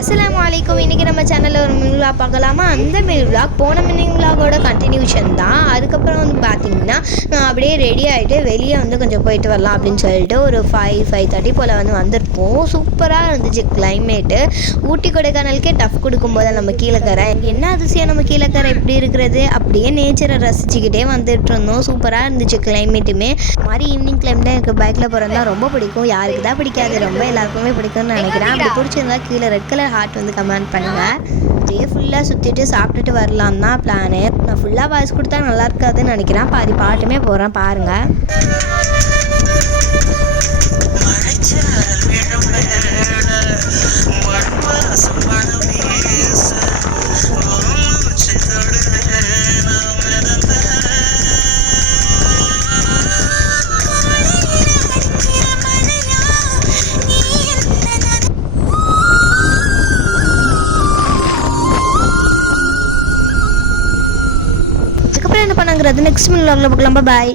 அஸ்ஸலாமு அலைக்கும். இன்றைக்கி நம்ம சேனலில் ஒரு மினி விலாக் பார்க்கலாமா? அந்த மினி விலாக் போன மினி விலாகோட கண்டினியூஷன் தான். அதுக்கப்புறம் வந்து பார்த்திங்கன்னா நான் அப்படியே ரெடி ஆகிட்டு வெளியே வந்து கொஞ்சம் போயிட்டு வரலாம் அப்படின்னு சொல்லிட்டு ஒரு 5:30 போல் வந்து வந்திருப்போம். சூப்பராக இருந்துச்சு கிளைமேட்டு. ஊட்டி கொடைக்கானலுக்கே டஃப் கொடுக்கும்போது நம்ம கீழக்கரை என்ன அதிசயம், நம்ம கீழக்கரை எப்படி இருக்கிறது, அப்படியே நேச்சரை ரசிச்சுக்கிட்டே வந்துட்டு இருந்தோம். சூப்பராக இருந்துச்சு கிளைமேட்டுமே. மாதிரி ஈவினிங் கிளைமில் எனக்கு பைக்கில் போகிறதா ரொம்ப பிடிக்கும். யாருக்கு தான் பிடிக்காது, ரொம்ப எல்லாருக்குமே பிடிக்கும்னு நினைக்கிறேன். அப்படி பிடிச்சிருந்தா கீழே ரெட் கலர் ஹார்ட் வந்து கமெண்ட் பண்ணுங்கள். அப்படியே ஃபுல்லாக சுற்றிட்டு சாப்பிட்டுட்டு வரலாம் தான் பிளானு. நான் ஃபுல்லாக வாய்ஸ் கொடுத்தா நல்லா இருக்காதுன்னு நினைக்கிறேன். பாதி பாட்டுமே போகிறேன் பாருங்கள். அதுக்கப்புறம் என்ன பண்ணாங்கிறது நெக்ஸ்ட் மினிட்ல பார்க்கலாம். பாய்.